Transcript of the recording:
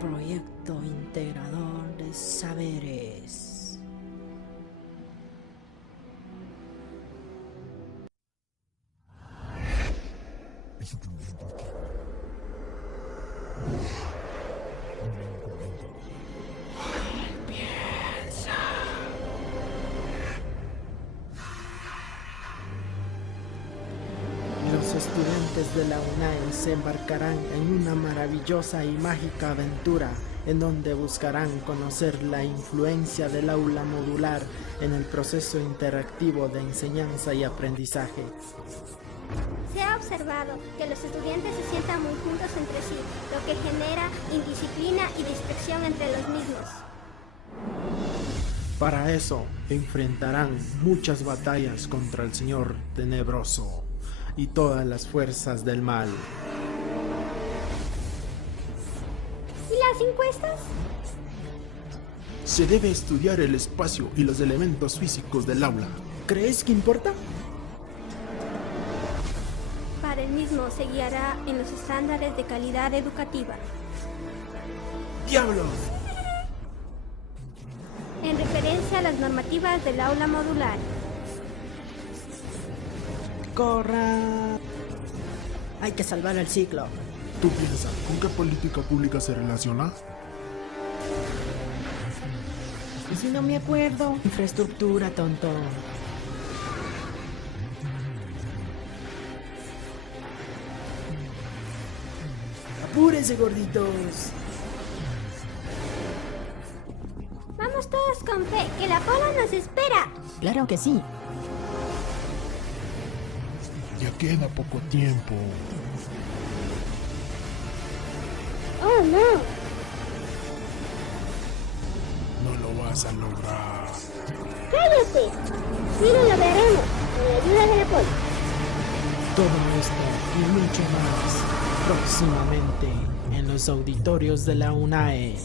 Proyecto Integrador de Saberes. Los estudiantes de la UNAE se embarcarán en una maravillosa y mágica aventura en donde buscarán conocer la influencia del aula modular en el proceso interactivo de enseñanza y aprendizaje. Se ha observado que los estudiantes se sientan muy juntos entre sí, lo que genera indisciplina y dispersión entre los mismos. Para eso, enfrentarán muchas batallas contra el Señor Tenebroso y todas las fuerzas del mal. ¿Y las encuestas? Se debe estudiar el espacio y los elementos físicos del aula. ¿Crees que importa? Para el mismo se guiará en los estándares de calidad educativa. ¡Diablos! En referencia a las normativas del aula modular. ¡Corra! Hay que salvar el ciclo. ¿Tú piensas con qué política pública se relaciona? ¿Y si no me acuerdo? Infraestructura, tonto. ¡Apúrense, gorditos! Vamos todos con fe, que la Apolo nos espera. ¡Claro que sí! Ya queda poco tiempo. Oh, no. No lo vas a lograr. ¡Cállate! Sí lo lograremos, con la ayuda de la Apolo. Todo esto y mucho más próximamente en los auditorios de la UNAE.